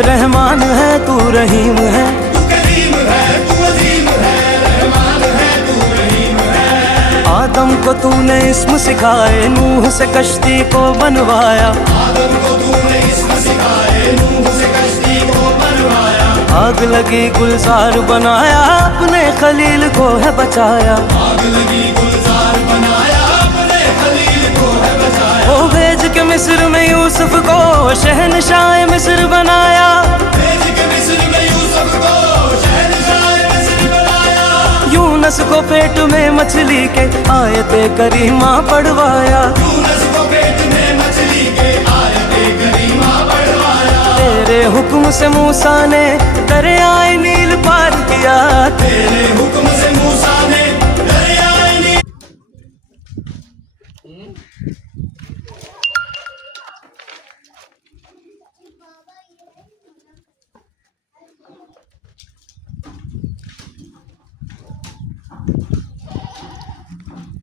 रहमान है तू रहीम है। तू करीम है, तू अजीम है, रहमान है, तू रहीम है। आदम को तूने इस्म सिखाए, नूह से कश्ती को बनवाया। आदम को तूने इस्म सिखाए, नूह से कश्ती को बनवाया। आग लगी गुलजार बनाया, अपने खलील को है बचाया। आग लगी गुलजार बनाया, अपने खलील को है बचाया। ओ भेज के मिस्र में यूसुफ को शहनशाह मिस्र बनाया। भेज के मिस्र में यूसुफ को शहंशाह मिस्र बनाया। यूनस को पेट में मछली के आयते करीमा पढ़वाया। यूनुस को पेट में मछली के आयते करीमा पढ़वाया। तेरे हुक्म से मूसा ने दरियाए नील पार किया। तेरे हुक्म से मूसा ने दरियाए नील